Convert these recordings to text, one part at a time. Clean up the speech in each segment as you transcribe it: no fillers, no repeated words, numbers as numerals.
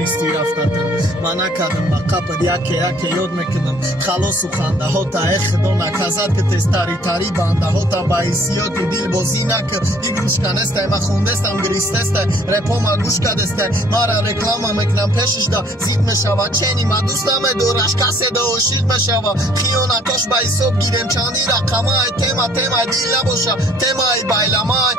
نیستی رفتتم من نکردم با قبل یکی یاد میکنم خلاص و خنده ها تا اخدا نکزد که تستاری تاری بنده ها تا با حیثیات دل بازی نکه ایگروش کنسته ما خوندستم گریستسته رپا ما گوش کدسته ما را رکلام میکنم پیشش دا زید میشوه چینی ما دوستم دورش کسی دا و شیخ میشوه خیانتاش با حساب گیرم چندی رقم های تیما دیل نباشه تیما ای بایلم های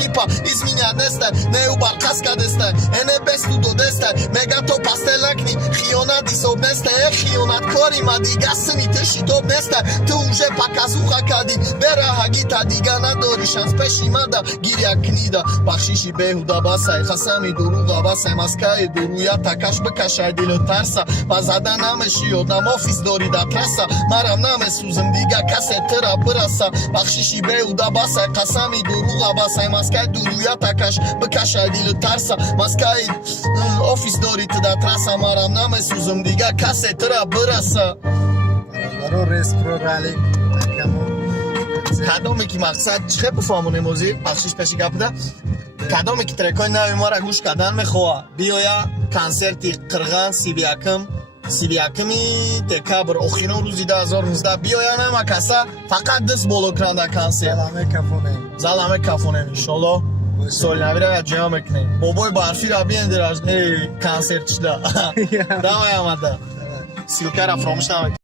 تیپا izminja neste, ne ubar kaska deste, ene bestu do deste, mega to pastelakni, хионат и соб несте, хионат кори ма дига сни теши топ несте, ты уже показуха кади, бера хагита дига надори шанс пеши мада, гиря книда, бахшиши беҳуда басай, хасами дуруға басай, маскаи дуруя такаш бикашай дило тарса, ба зада намеши одам офис дори да траса, марам намесузм дига касе тыра бираса, бахшиши беҳуда басай, қасами дуруға басай, маскаи дуруя такаш бикашай дило тарса, маскаи офис дори туда траса, марам намесузм дига касе тыра бираса. برو رستورالی کدامی که مقصد چه بفهمونه موزیک بخشش پشی گپده کدامی که ترکای نوی ما را گوش کردن میخواه بیایا کنسرتی قرغان سی بیاکمی دکابر اخیرون روزی 2019 بیایا نما کسا فقط دست بولو کرنده کنسرت زلمه کافونه انشالله سال نوی را جمع میکنیم بابای برفی را بیندراج کنسرت چدا دامه آمده سیلکه را فراموش نمید